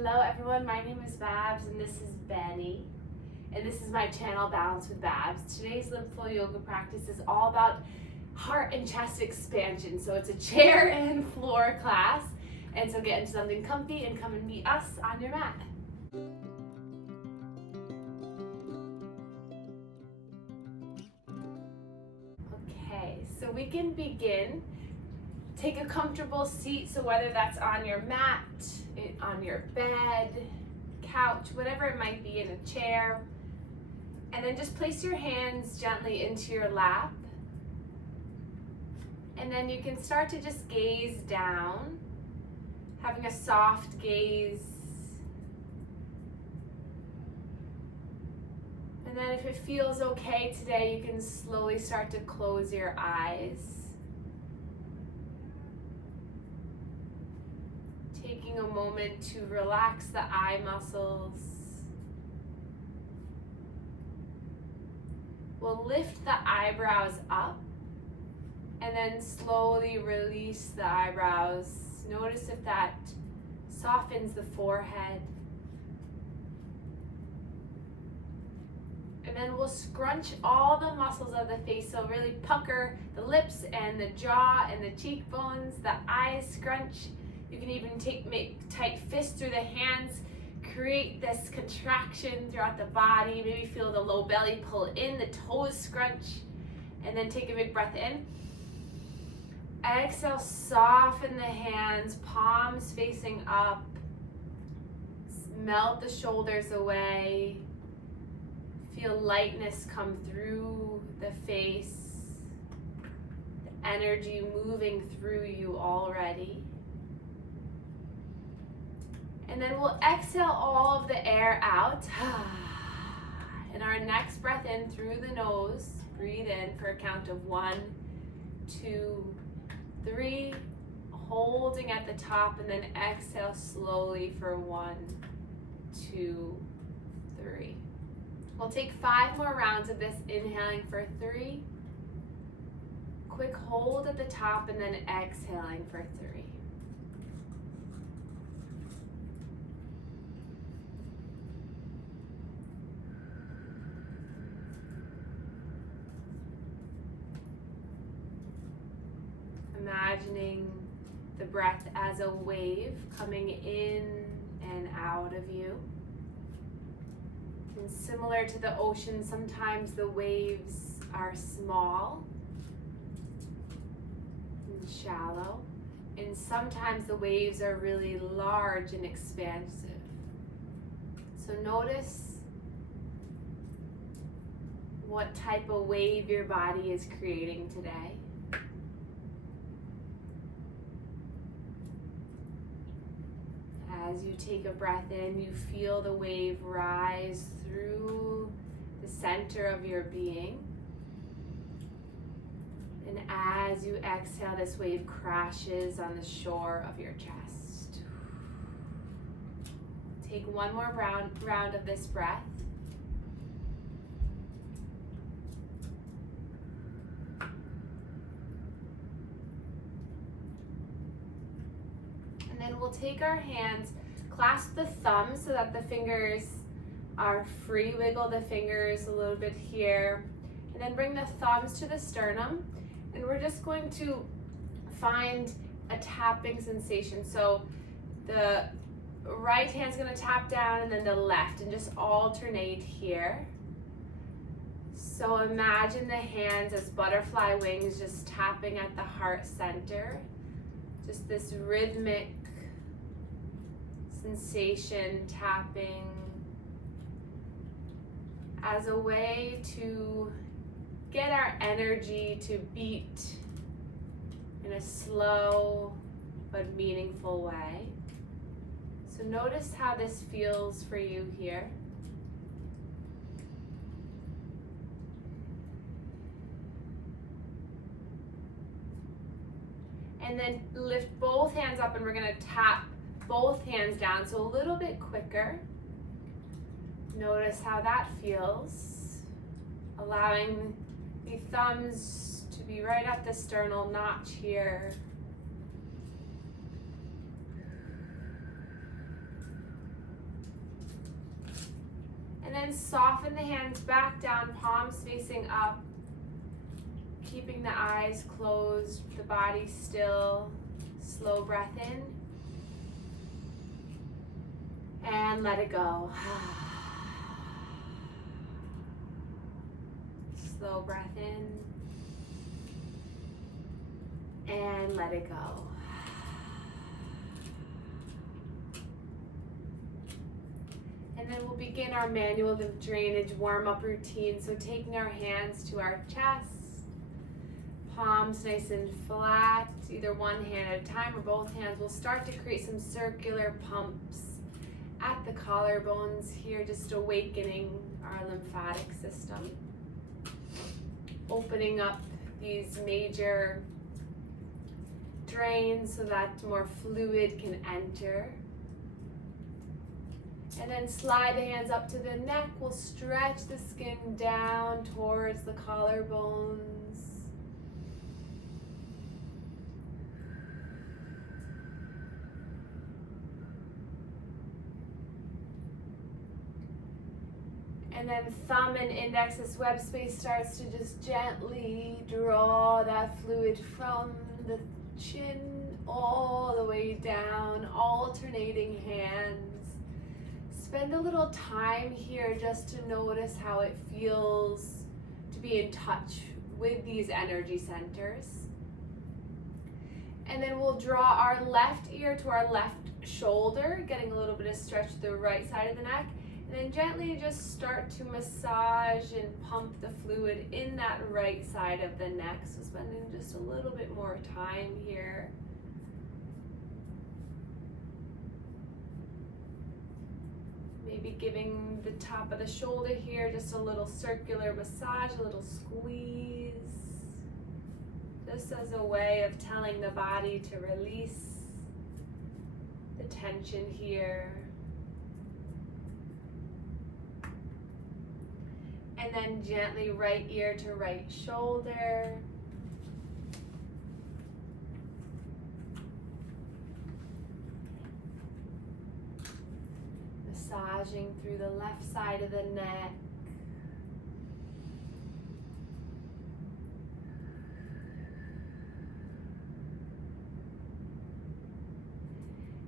Hello everyone, my name is Babz and this is Benny. And this is my channel, Balance with Babz. Today's Lymph yoga practice is all about heart and chest expansion. So it's a chair and floor class. And so get into something comfy and come and meet us on your mat. Okay, so we can begin. Take a comfortable seat, so whether that's on your mat, on your bed, couch, whatever it might be, in a chair. And then just place your hands gently into your lap. And then you can start to just gaze down, having a soft gaze. And then if it feels okay today, you can slowly start to close your eyes. Taking a moment to relax the eye muscles. We'll lift the eyebrows up and then slowly release the eyebrows. Notice if that softens the forehead. And then we'll scrunch all the muscles of the face, so really pucker the lips and the jaw and the cheekbones, the eyes scrunch. You can even make tight fists through the hands, create this contraction throughout the body. Maybe feel the low belly pull in, the toes scrunch, and then take a big breath in. Exhale, soften the hands, palms facing up. Melt the shoulders away. Feel lightness come through the face. The energy moving through you already. And then we'll exhale all of the air out. And our next breath in through the nose. Breathe in for a count of 1, 2, 3. Holding at the top, and then exhale slowly for 1, 2, 3. We'll take 5 more rounds of this, inhaling for 3. Quick hold at the top, and then exhaling for 3. Imagining the breath as a wave coming in and out of you. And similar to the ocean, sometimes the waves are small and shallow, and sometimes the waves are really large and expansive. So notice what type of wave your body is creating today. As you take a breath in, you feel the wave rise through the center of your being. And as you exhale, this wave crashes on the shore of your chest. Take one more round of this breath. And then we'll take our hands, clasp the thumbs so that the fingers are free. Wiggle the fingers a little bit here. And then bring the thumbs to the sternum. And we're just going to find a tapping sensation. So the right hand's going to tap down, and then the left, and just alternate here. So imagine the hands as butterfly wings, just tapping at the heart center. Just this rhythmic sensation, tapping as a way to get our energy to beat in a slow but meaningful way. So notice how this feels for you here. And then lift both hands up, and we're going to tap both hands down, so a little bit quicker. Notice how that feels. Allowing the thumbs to be right at the sternal notch here. then soften the hands back down, palms facing up, keeping the eyes closed, the body still. Slow breath in. And let it go. Slow breath in. And let it go. And then we'll begin our manual lymph drainage warm-up routine. So taking our hands to our chest, palms nice and flat, either one hand at a time or both hands. We'll start to create some circular pumps at the collarbones here, just awakening our lymphatic system. Opening up these major drains so that more fluid can enter. And then slide the hands up to the neck. We'll stretch the skin down towards the collarbones. And then thumb and index, this web space starts to just gently draw that fluid from the chin all the way down, alternating hands. Spend a little time here just to notice how it feels to be in touch with these energy centers. And then we'll draw our left ear to our left shoulder, getting a little bit of stretch to the right side of the neck. And then gently just start to massage and pump the fluid in that right side of the neck. So spending just a little bit more time here. Maybe giving the top of the shoulder here just a little circular massage, a little squeeze. Just as a way of telling the body to release the tension here. And then gently right ear to right shoulder. Massaging through the left side of the neck.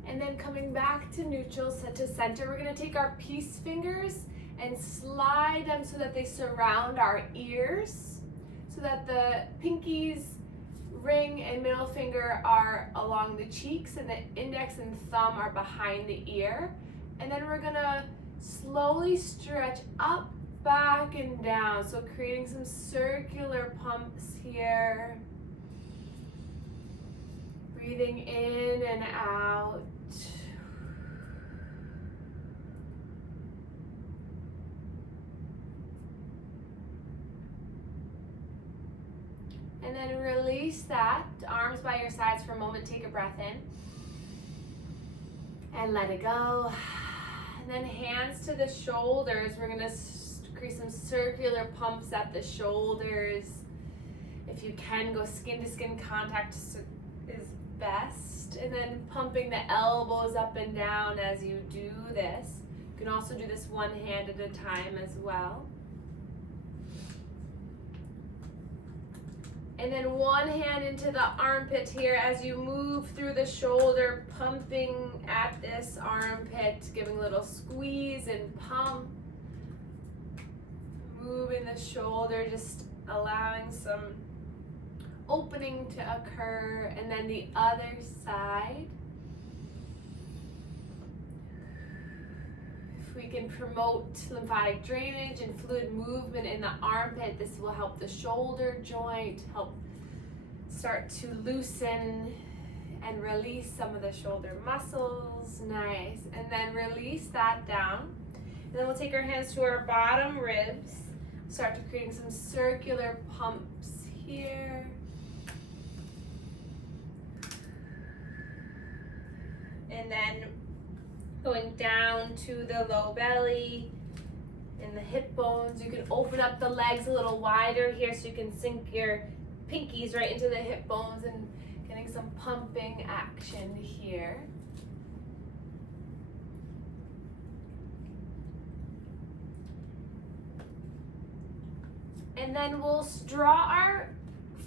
And then coming back to neutral, set to center, we're going to take our peace fingers and slide them so that they surround our ears, so that the pinkies, ring, and middle finger are along the cheeks and the index and thumb are behind the ear. And then we're gonna slowly stretch up, back, and down. So creating some circular pumps here. Breathing in and out. And then release that. Arms by your sides for a moment. Take a breath in. And let it go. And then hands to the shoulders. We're going to create some circular pumps at the shoulders. If you can, go skin to skin contact is best. And then pumping the elbows up and down as you do this. You can also do this one hand at a time as well. And then one hand into the armpit here as you move through the shoulder, pumping at this armpit, giving a little squeeze and pump. Moving the shoulder, just allowing some opening to occur. And then the other side. If we can promote lymphatic drainage and fluid movement in the armpit, this will help the shoulder joint, help start to loosen and release some of the shoulder muscles. Nice. And then release that down. And then we'll take our hands to our bottom ribs, start to creating some circular pumps here. And then going down to the low belly and the hip bones. You can open up the legs a little wider here so you can sink your pinkies right into the hip bones and getting some pumping action here. And then we'll draw our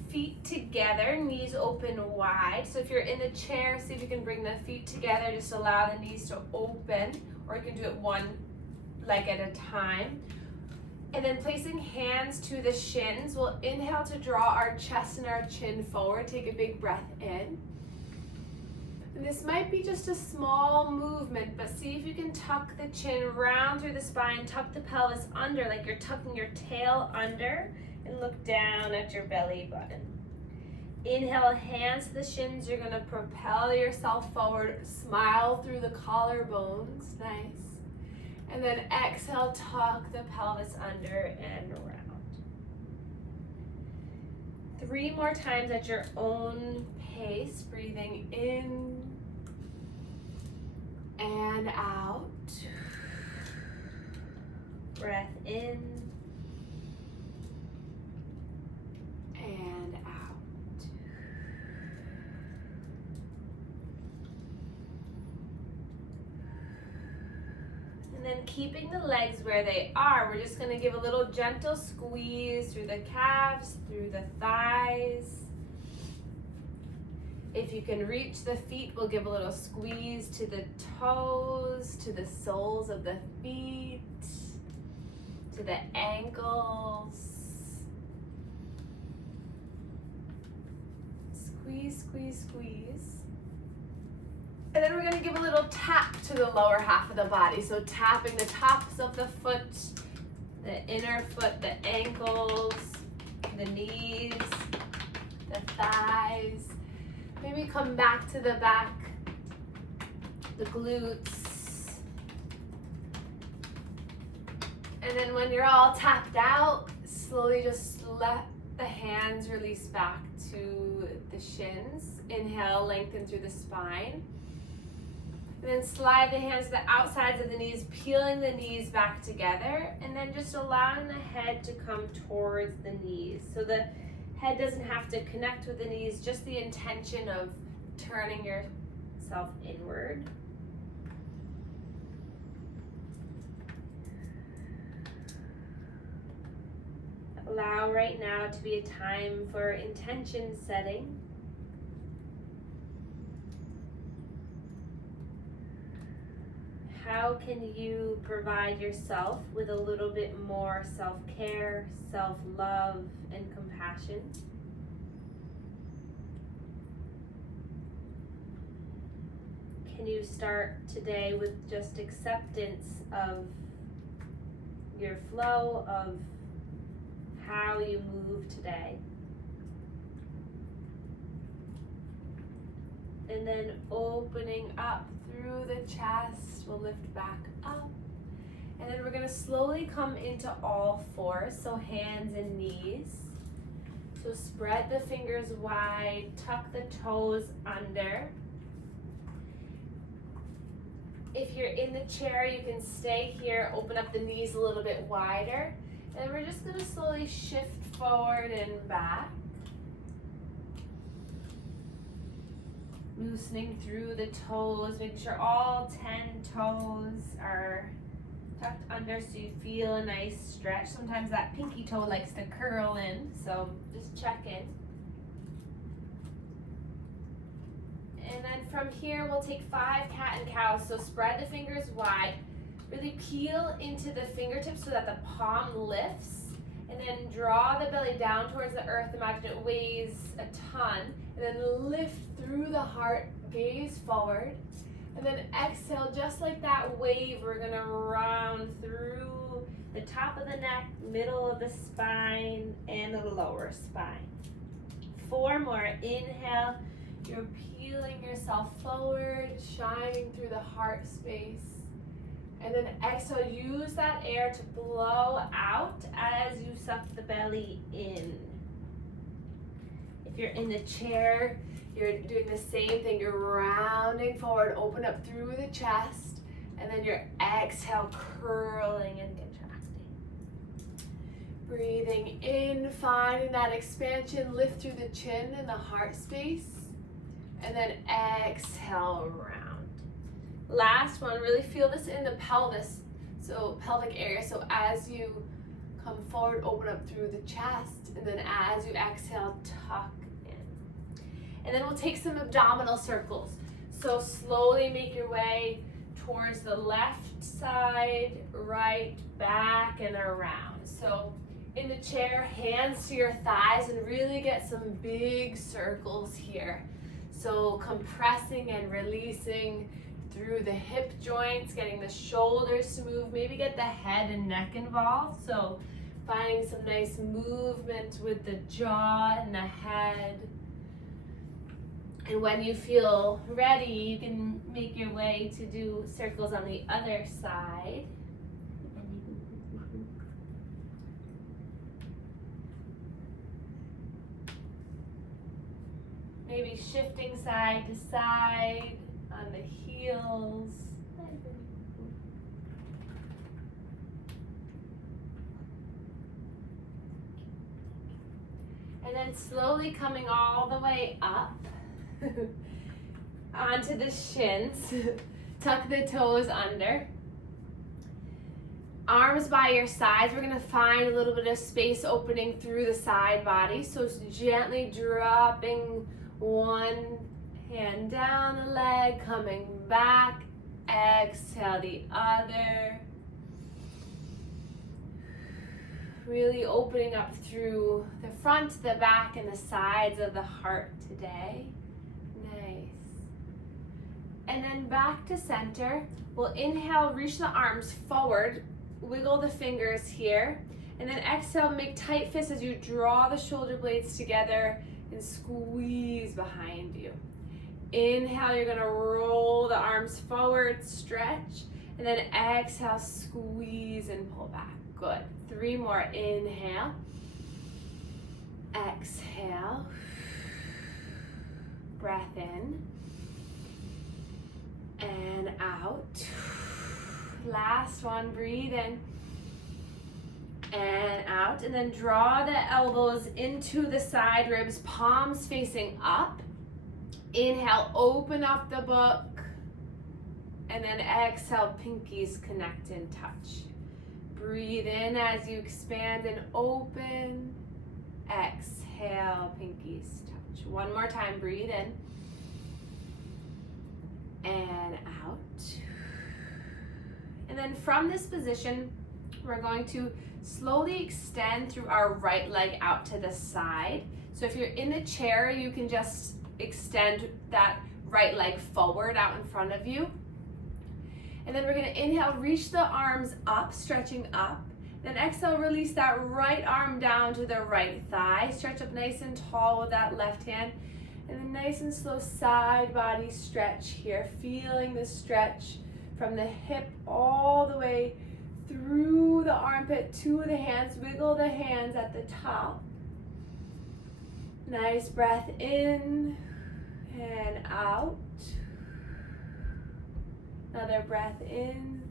feet together, knees open wide. So if you're in the chair, see if you can bring the feet together, just allow the knees to open, or you can do it one leg at a time. And then placing hands to the shins, we'll inhale to draw our chest and our chin forward. Take a big breath in. And this might be just a small movement, but see if you can tuck the chin round through the spine, tuck the pelvis under like you're tucking your tail under, and look down at your belly button. Inhale, hands to the shins. You're gonna propel yourself forward, smile through the collarbones, nice. And then exhale, tuck the pelvis under and around. 3 more times at your own pace, breathing in and out. Breath in and out. And then keeping the legs where they are, we're just going to give a little gentle squeeze through the calves, through the thighs. If you can reach the feet, we'll give a little squeeze to the toes, to the soles of the feet, to the ankles. Squeeze, squeeze, squeeze. And then we're going to give a little tap to the lower half of the body. So tapping the tops of the foot, the inner foot, the ankles, the knees, the thighs. Maybe come back to the back, the glutes. And then when you're all tapped out, slowly just let the hands release back to the shins. Inhale, lengthen through the spine. And then slide the hands to the outsides of the knees, peeling the knees back together. And then just allowing the head to come towards the knees. So the head doesn't have to connect with the knees, just the intention of turning yourself inward. Allow right now to be a time for intention setting. How can you provide yourself with a little bit more self-care, self-love, and compassion? Can you start today with just acceptance of your flow, of how you move today? And then opening up through the chest, we'll lift back up. And then we're going to slowly come into all fours, so hands and knees. So spread the fingers wide, tuck the toes under. If you're in the chair, you can stay here, open up the knees a little bit wider. And we're just going to slowly shift forward and back. Loosening through the toes, making sure all 10 toes are tucked under so you feel a nice stretch. Sometimes that pinky toe likes to curl in, so just check in. And then from here, we'll take 5 cat and cow. So spread the fingers wide, really peel into the fingertips so that the palm lifts. And then draw the belly down towards the earth. Imagine it weighs a ton. And then lift through the heart, gaze forward. And then exhale, just like that wave, we're gonna round through the top of the neck, middle of the spine, and the lower spine. 4 more. Inhale, you're peeling yourself forward, shining through the heart space. And then exhale, use that air to blow out as you suck the belly in. If you're in the chair, you're doing the same thing. You're rounding forward, open up through the chest, and then your exhale, curling and contracting. Breathing in, finding that expansion, lift through the chin and the heart space, and then exhale, round. Last one, really feel this in the pelvis, so pelvic area. So as you Come forward, open up through the chest, and then as you exhale, tuck in. And then we'll take some abdominal circles. So slowly make your way towards the left side, right, back, and around. So in the chair, hands to your thighs, and really get some big circles here. So compressing and releasing through the hip joints, getting the shoulders to move, maybe get the head and neck involved. So finding some nice movement with the jaw and the head. And when you feel ready, you can make your way to do circles on the other side. Maybe shifting side to side on the heels. And then slowly coming all the way up onto the shins. Tuck the toes under. Arms by your sides. We're going to find a little bit of space opening through the side body. So gently dropping one hand down the leg, coming back. Exhale the other. Really opening up through the front, the back, and the sides of the heart today. Nice. And then back to center. We'll inhale, reach the arms forward, wiggle the fingers here, and then exhale, make tight fists as you draw the shoulder blades together and squeeze behind you. Inhale, you're gonna roll the arms forward, stretch, and then exhale, squeeze and pull back. Good. 3 more. Inhale. Exhale. Breath in. And out. Last one. Breathe in. And out. And then draw the elbows into the side ribs, palms facing up. Inhale, open up the book. And then exhale, pinkies connect and touch. Breathe in as you expand and open. Exhale, pinkies touch. One more time, breathe in. And out. And then from this position, we're going to slowly extend through our right leg out to the side. So if you're in a chair, you can just extend that right leg forward out in front of you. And then we're going to inhale, reach the arms up, stretching up. Then exhale, release that right arm down to the right thigh. Stretch up nice and tall with that left hand. And then nice and slow side body stretch here. Feeling the stretch from the hip all the way through the armpit to the hands. Wiggle the hands at the top. Nice breath in and out. Another breath in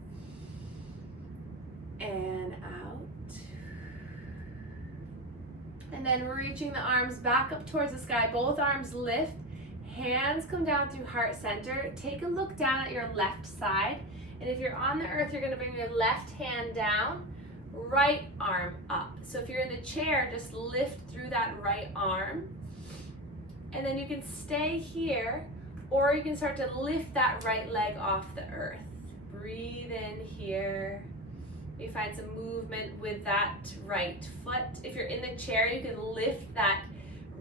and out. And then reaching the arms back up towards the sky. Both arms lift. Hands come down through heart center. Take a look down at your left side. And if you're on the earth, you're going to bring your left hand down, right arm up. So if you're in the chair, just lift through that right arm. And then you can stay here, or you can start to lift that right leg off the earth. Breathe in here. You find some movement with that right foot. If you're in the chair, you can lift that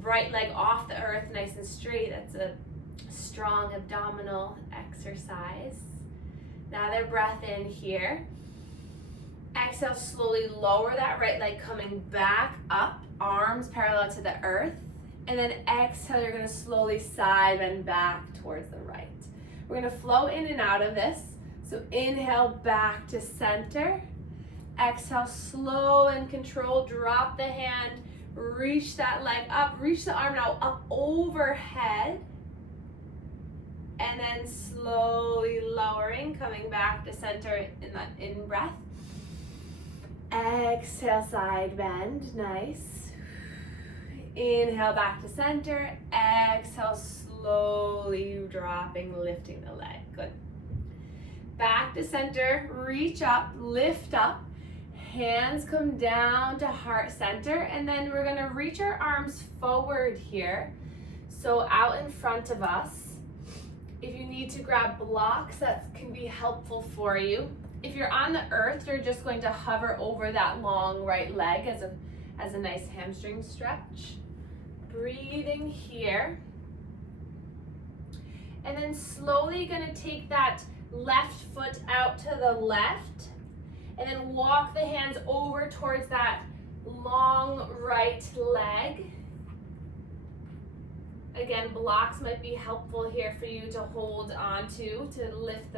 right leg off the earth nice and straight. That's a strong abdominal exercise. Another breath in here. Exhale, slowly lower that right leg, coming back up, arms parallel to the earth. And then exhale, you're going to slowly side bend back towards the right. We're going to flow in and out of this. So inhale, back to center. Exhale, slow and controlled. Drop the hand, reach that leg up, reach the arm now up overhead. And then slowly lowering, coming back to center in that in breath. Exhale, side bend, nice. Inhale, back to center. Exhale, slowly dropping, lifting the leg. Good. Back to center, reach up, lift up. Hands come down to heart center, and then we're gonna reach our arms forward here. So out in front of us. If you need to grab blocks, that can be helpful for you. If you're on the earth, you're just going to hover over that long right leg as a nice hamstring stretch. Breathing here. And then slowly gonna take that left foot out to the left, and then walk the hands over towards that long right leg. Again, blocks might be helpful here for you to hold on to lift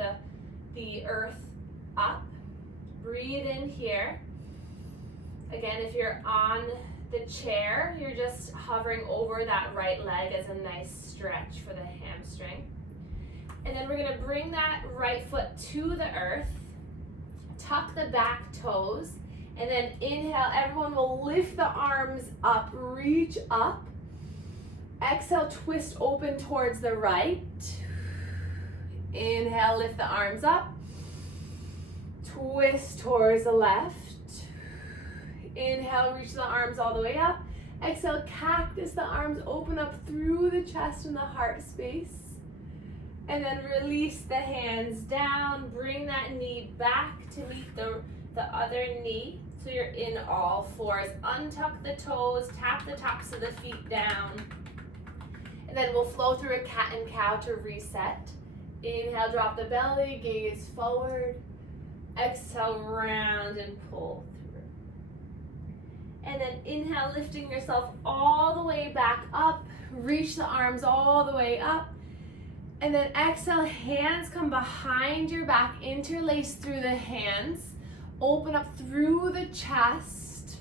the earth up. Breathe in here. Again, if you're on the chair, you're just hovering over that right leg as a nice stretch for the hamstring. And then we're gonna bring that right foot to the earth, tuck the back toes, and then inhale, everyone will lift the arms up, reach up. Exhale, twist open towards the right. Inhale, lift the arms up. Twist towards the left. Inhale, reach the arms all the way up. Exhale, cactus, the arms open up through the chest and the heart space. And then release the hands down. Bring that knee back to meet the other knee. So you're in all fours. Untuck the toes, tap the tops of the feet down. And then we'll flow through a cat and cow to reset. Inhale, drop the belly, gaze forward. Exhale, round and pull through. And then inhale, lifting yourself all the way back up. Reach the arms all the way up. And then exhale, hands come behind your back, interlace through the hands. Open up through the chest.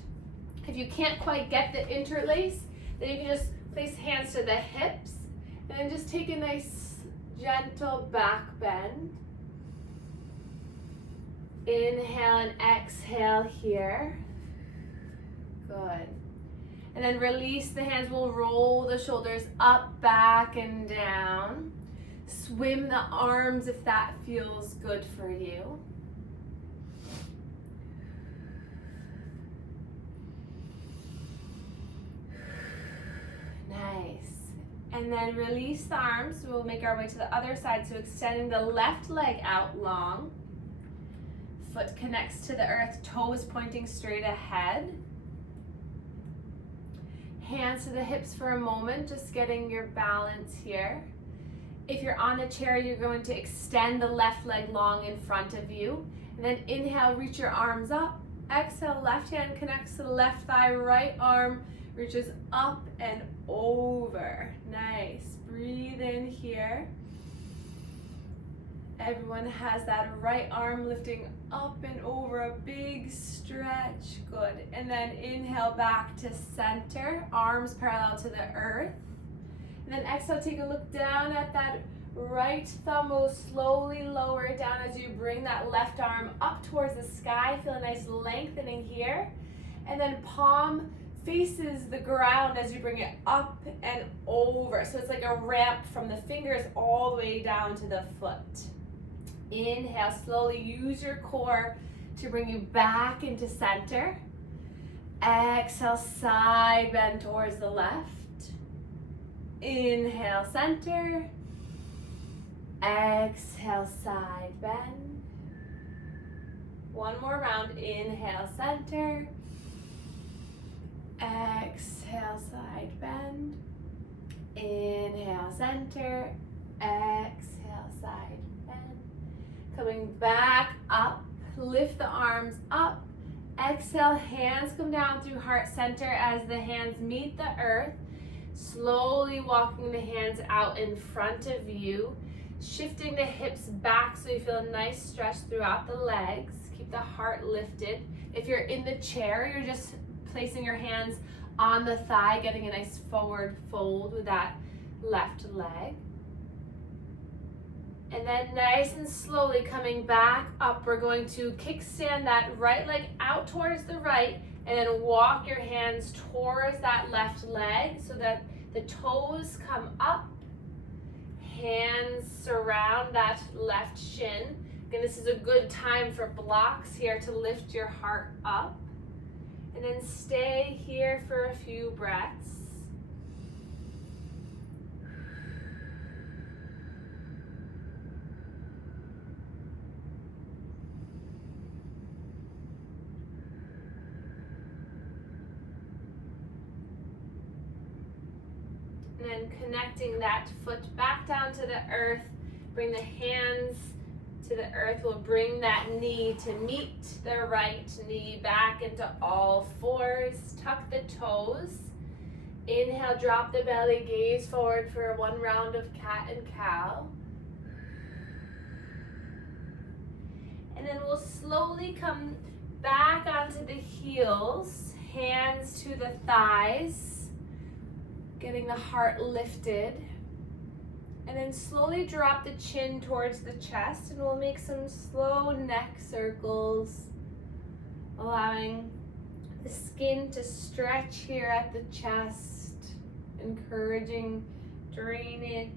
If you can't quite get the interlace, then you can just place hands to the hips. And then just take a nice gentle back bend. Inhale and exhale here. Good. And then release the hands. We'll roll the shoulders up, back, and down. Swim the arms if that feels good for you. Nice. And then release the arms. We'll make our way to the other side. So extending the left leg out long. Foot connects to the earth, toes pointing straight ahead. Hands to the hips for a moment, just getting your balance here. If you're on a chair, you're going to extend the left leg long in front of you. And then inhale, reach your arms up. Exhale, left hand connects to the left thigh, right arm reaches up and over. Nice. Breathe in here. Everyone has that right arm lifting up and over, a big stretch. Good. And then inhale back to center, arms parallel to the earth. And then exhale, take a look down at that right thumb. Will slowly lower it down as you bring that left arm up towards the sky. Feel a nice lengthening here. And then palm faces the ground as you bring it up and over. So it's like a ramp from the fingers all the way down to the foot. Inhale, slowly use your core to bring you back into center. Exhale, side bend towards the left. Inhale, center. Exhale, side bend. One more round. Inhale, center. Exhale, side bend. Inhale, center. Exhale, side bend. Coming back up. Lift the arms up. Exhale, hands come down through heart center as the hands meet the earth. Slowly walking the hands out in front of you. Shifting the hips back so you feel a nice stretch throughout the legs. Keep the heart lifted. If you're in the chair, you're just placing your hands on the thigh, getting a nice forward fold with that left leg. And then nice and slowly coming back up, we're going to kickstand that right leg out towards the right and then walk your hands towards that left leg so that the toes come up. Hands surround that left shin. Again, this is a good time for blocks here to lift your heart up. And then stay here for a few breaths. And then connecting that foot back down to the earth. Bring the hands to the earth. We'll bring that knee to meet the right knee back into all fours. Tuck the toes. Inhale, drop the belly, gaze forward for one round of cat and cow. And then we'll slowly come back onto the heels, hands to the thighs, getting the heart lifted. And then slowly drop the chin towards the chest, and we'll make some slow neck circles, allowing the skin to stretch here at the chest, encouraging drainage.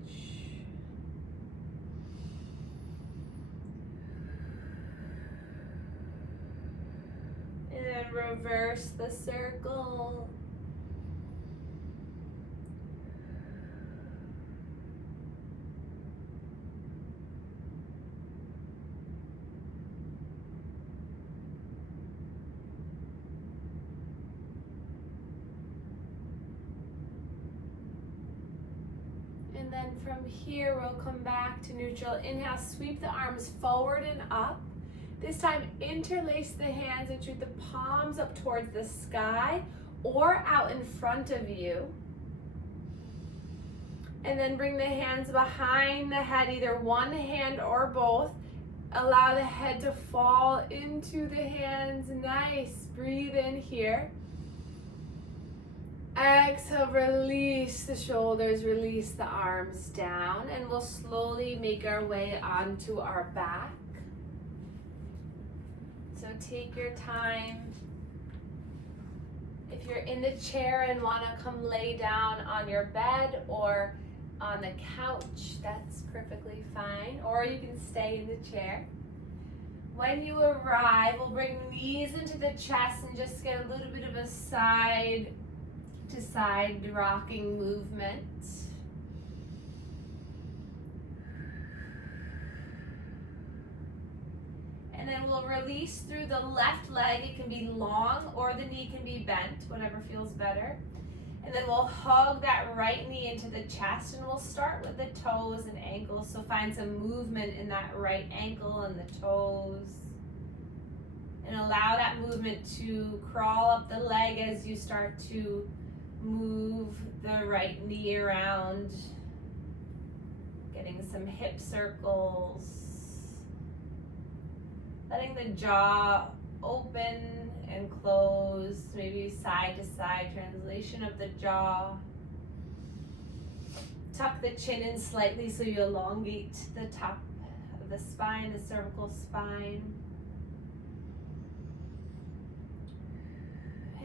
And then reverse the circle. And then from here, we'll come back to neutral. Inhale, sweep the arms forward and up. This time, interlace the hands and shoot the palms up towards the sky or out in front of you. And then bring the hands behind the head, either one hand or both. Allow the head to fall into the hands. Nice. Breathe in here. Exhale, release the shoulders, release the arms down, and we'll slowly make our way onto our back. So take your time. If you're in the chair and want to come lay down on your bed or on the couch, that's perfectly fine, or you can stay in the chair. When you arrive, we'll bring knees into the chest and just get a little bit of a side to side rocking movement. And then we'll release through the left leg. It can be long or the knee can be bent, whatever feels better. And then we'll hug that right knee into the chest, and we'll start with the toes and ankles. So find some movement in that right ankle and the toes. And allow that movement to crawl up the leg as you start to move the right knee around, getting some hip circles, letting the jaw open and close, maybe side to side translation of the jaw. Tuck the chin in slightly so you elongate the top of the spine, the cervical spine.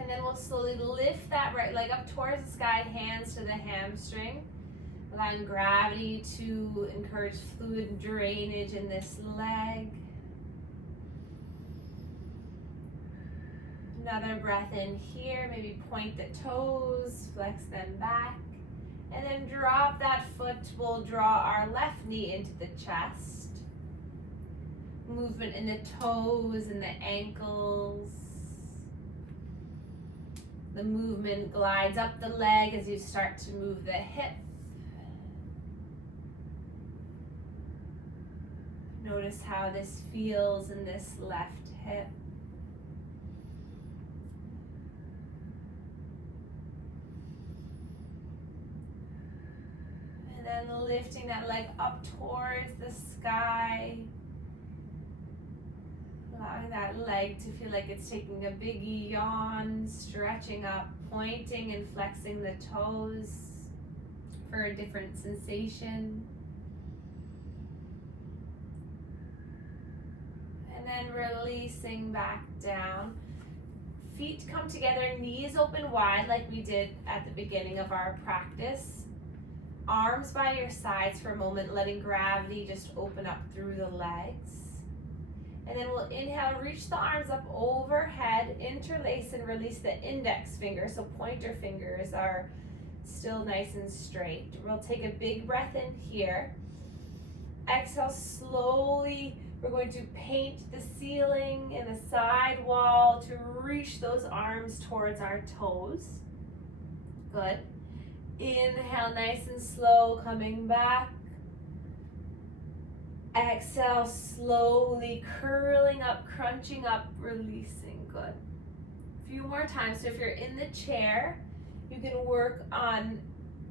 And then we'll slowly lift that right leg up towards the sky, hands to the hamstring, allowing gravity to encourage fluid drainage in this leg. Another breath in here, maybe point the toes, flex them back, and then drop that foot. We'll draw our left knee into the chest. Movement in the toes and the ankles. The movement glides up the leg as you start to move the hip. Notice how this feels in this left hip. And then lifting that leg up towards the sky. Allowing that leg to feel like it's taking a big yawn, stretching up, pointing and flexing the toes for a different sensation. And then releasing back down. Feet come together, knees open wide like we did at the beginning of our practice. Arms by your sides for a moment, letting gravity just open up through the legs. And then we'll inhale, reach the arms up overhead, interlace and release the index finger. So pointer fingers are still nice and straight. We'll take a big breath in here. Exhale slowly. We're going to paint the ceiling and the side wall to reach those arms towards our toes. Good. Inhale, nice and slow, coming back. Exhale, slowly curling up, crunching up, releasing. Good. A few more times. So if you're in the chair, you can work on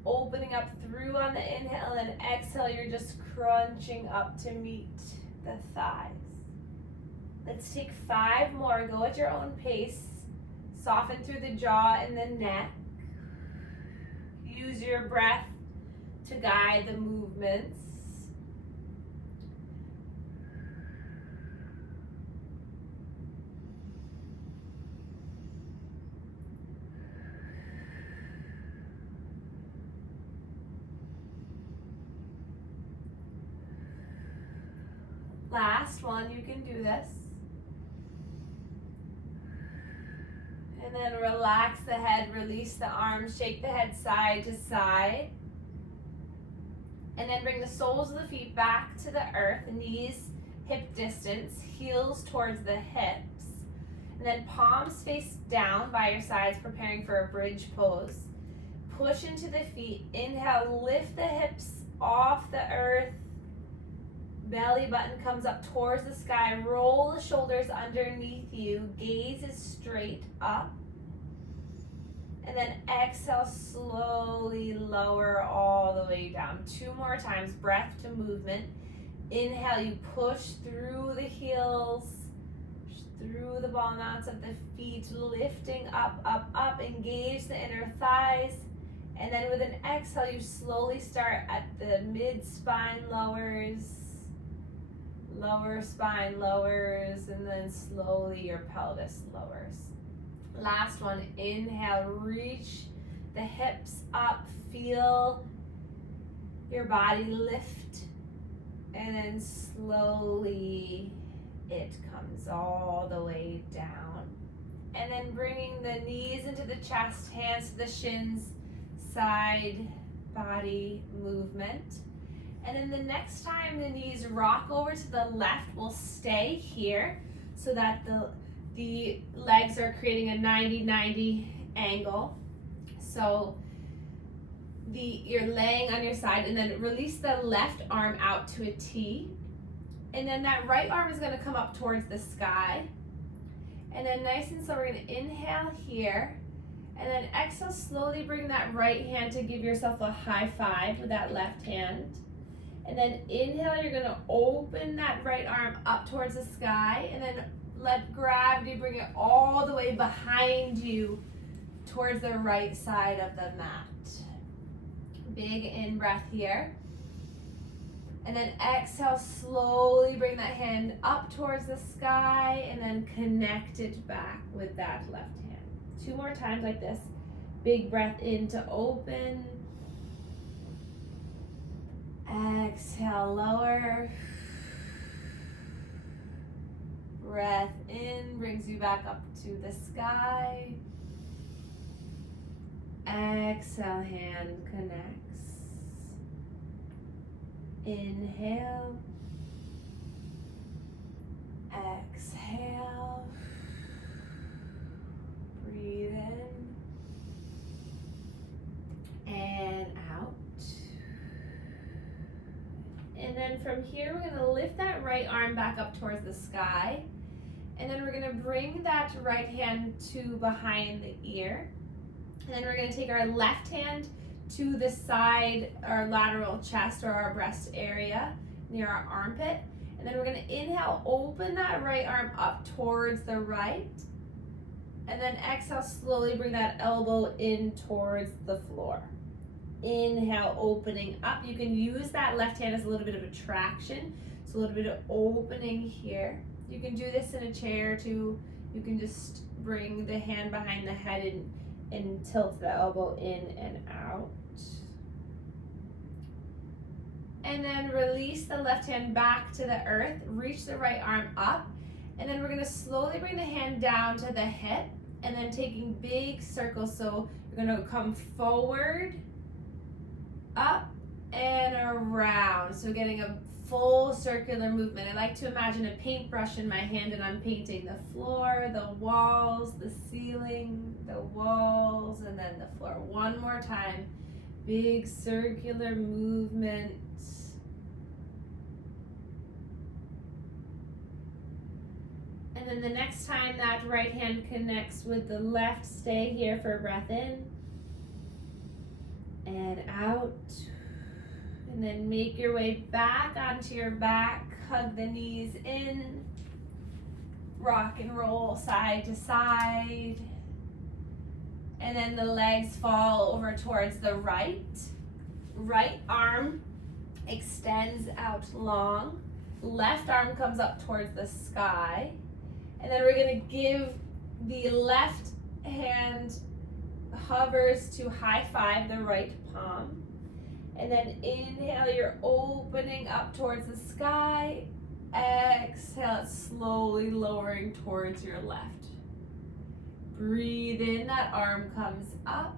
opening up through on the inhale, and exhale, you're just crunching up to meet the thighs. Let's take 5 more. Go at your own pace. Soften through the jaw and the neck. Use your breath to guide the movements. Last one, you can do this. And then relax the head, release the arms, shake the head side to side. And then bring the soles of the feet back to the earth, knees hip distance, heels towards the hips. And then palms face down by your sides, preparing for a bridge pose. Push into the feet, inhale, lift the hips off the earth. Belly button comes up towards the sky. Roll the shoulders underneath you. Gaze is straight up. And then exhale, slowly lower all the way down. 2 more times, breath to movement. Inhale, you push through the heels, through the ball mounts of the feet, lifting up, up, up. Engage the inner thighs. And then with an exhale, you slowly start at the mid-spine lowers. Lower spine lowers, and then slowly your pelvis lowers. Last one, inhale, reach the hips up, feel your body lift, and then slowly it comes all the way down. And then bringing the knees into the chest, hands to the shins, side body movement. And then the next time the knees rock over to the left, we'll stay here so that the legs are creating a 90-90 angle. So you're laying on your side, and then release the left arm out to a T. And then that right arm is going to come up towards the sky. And then nice and slow, we're going to inhale here. And then exhale, slowly bring that right hand to give yourself a high five with that left hand. And then inhale, you're gonna open that right arm up towards the sky, and then let gravity bring it all the way behind you towards the right side of the mat. Big in breath here. And then exhale, slowly bring that hand up towards the sky, and then connect it back with that left hand. 2 more times like this. Big breath in to open. Exhale, lower. Breath in brings you back up to the sky. Exhale, hand connects. Inhale. Exhale. Breathe in. And out. And then from here, we're gonna lift that right arm back up towards the sky. And then we're gonna bring that right hand to behind the ear. And then we're gonna take our left hand to the side, our lateral chest or our breast area near our armpit. And then we're gonna inhale, open that right arm up towards the right. And then exhale, slowly bring that elbow in towards the floor. Inhale, opening up. You can use that left hand as a little bit of a traction. So a little bit of opening here. You can do this in a chair too. You can just bring the hand behind the head and tilt the elbow in and out. And then release the left hand back to the earth. Reach the right arm up. And then we're gonna slowly bring the hand down to the hip and then taking big circles. So you're gonna come forward, up, and around. So getting a full circular movement. I like to imagine a paintbrush in my hand and I'm painting the floor, the walls, the ceiling, the walls, and then the floor. One more time. Big circular movement. And then the next time that right hand connects with the left, stay here for a breath in and out. And then make your way back onto your back, hug the knees in, rock and roll side to side. And then the legs fall over towards the right. Right arm extends out long. Left arm comes up towards the sky. And then we're gonna give the left hand hovers to high five the right palm. And then inhale, you're opening up towards the sky. Exhale, slowly lowering towards your left. Breathe in, that arm comes up.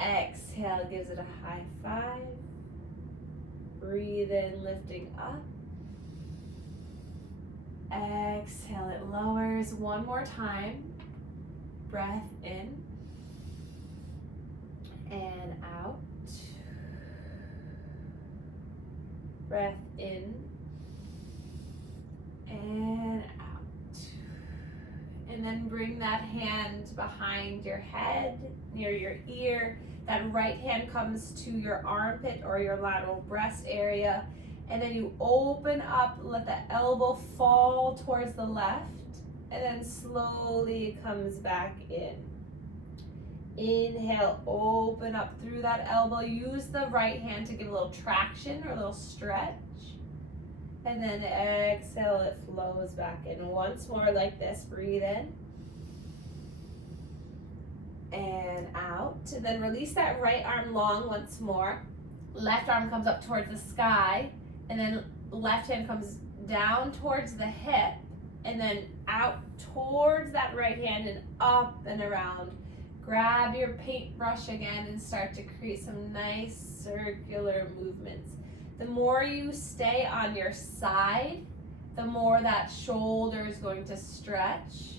Exhale, gives it a high five. Breathe in, lifting up. Exhale, it lowers. One more time. Breath in and out. Breath in and out. And then bring that hand behind your head, near your ear. That right hand comes to your armpit or your lateral breast area. And then you open up, let the elbow fall towards the left, and then slowly it comes back in. Inhale, open up through that elbow. Use the right hand to give a little traction or a little stretch. And then exhale, it flows back in. Once more like this, breathe in. And out. And then release that right arm long once more. Left arm comes up towards the sky. And then left hand comes down towards the hip. And then out towards that right hand and up and around. Grab your paintbrush again and start to create some nice circular movements. The more you stay on your side, the more that shoulder is going to stretch.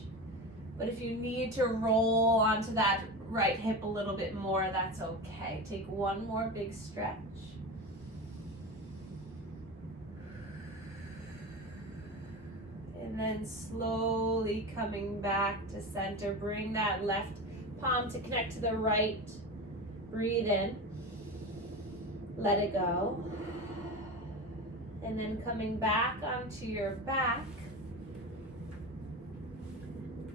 But if you need to roll onto that right hip a little bit more, that's okay. Take one more big stretch. And then slowly coming back to center. Bring that left palm to connect to the right. Breathe in. Let it go. And then coming back onto your back.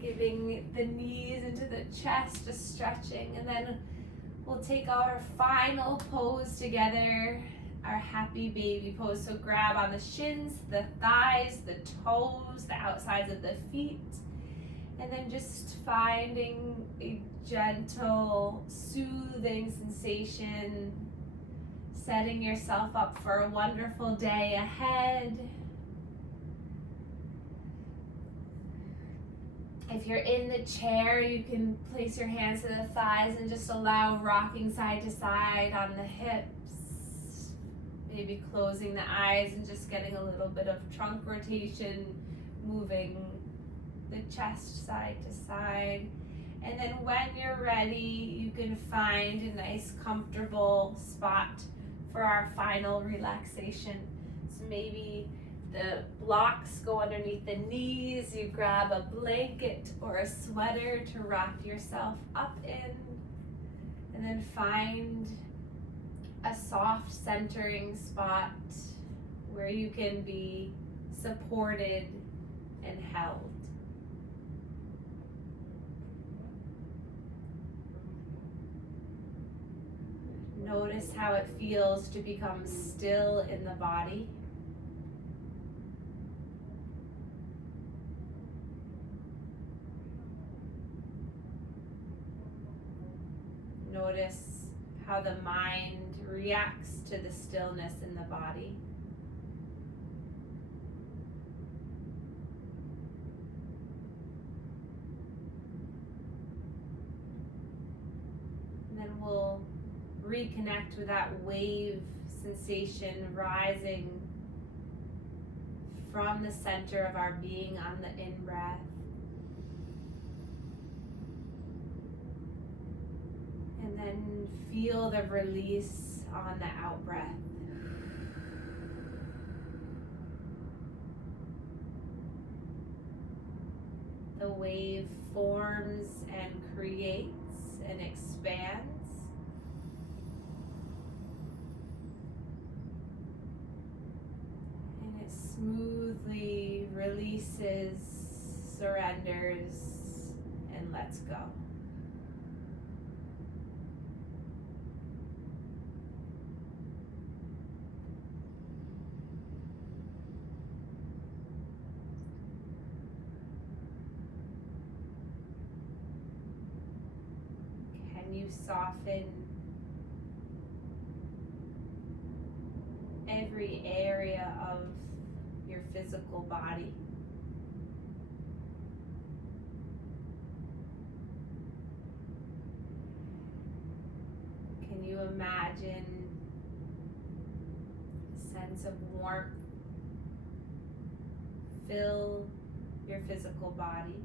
Giving the knees into the chest, just stretching. And then we'll take our final pose together, our happy baby pose. So grab on the shins, the thighs, the toes, the outsides of the feet. And then just finding a gentle, soothing sensation, setting yourself up for a wonderful day ahead. If you're in the chair, you can place your hands to the thighs and just allow rocking side to side on the hips. Maybe closing the eyes and just getting a little bit of trunk rotation, moving the chest side to side. And then when you're ready, you can find a nice comfortable spot for our final relaxation. So maybe the blocks go underneath the knees, you grab a blanket or a sweater to wrap yourself up in, and then find a soft centering spot where you can be supported and held. Notice how it feels to become still in the body. Notice how the mind reacts to the stillness in the body. reconnect with that wave sensation rising from the center of our being on the in-breath. And then feel the release on the out-breath. The wave forms and creates and expands. And it smoothly releases, surrenders, and lets go. You soften every area of your physical body. Can you imagine a sense of warmth fill your physical body?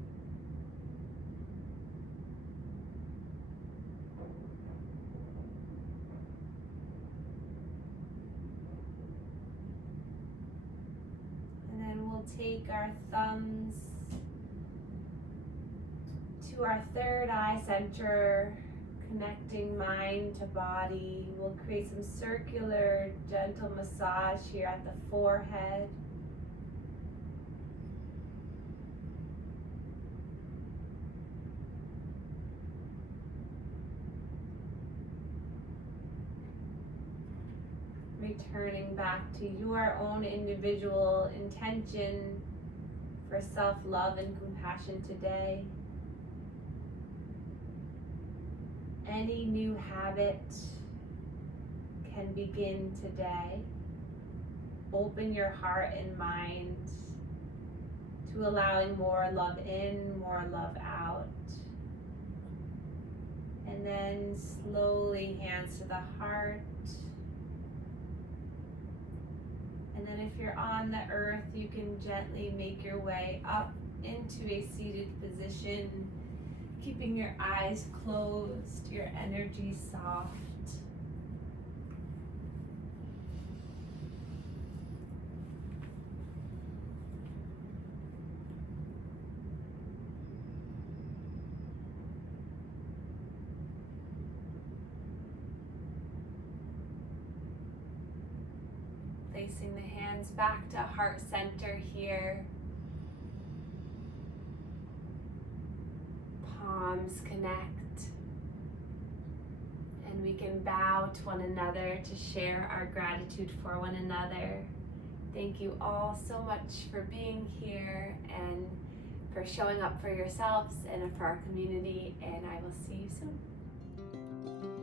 Take our thumbs to our third eye center, connecting mind to body. We'll create some circular, gentle massage here at the forehead. Returning back to your own individual intention for self-love and compassion today. Any new habit can begin today. Open your heart and mind to allowing more love in, more love out. And then slowly hands to the heart. And then if you're on the earth, you can gently make your way up into a seated position, keeping your eyes closed, your energy soft. Placing the hands back to heart center here. Palms connect. And we can bow to one another to share our gratitude for one another. Thank you all so much for being here and for showing up for yourselves and for our community, and I will see you soon.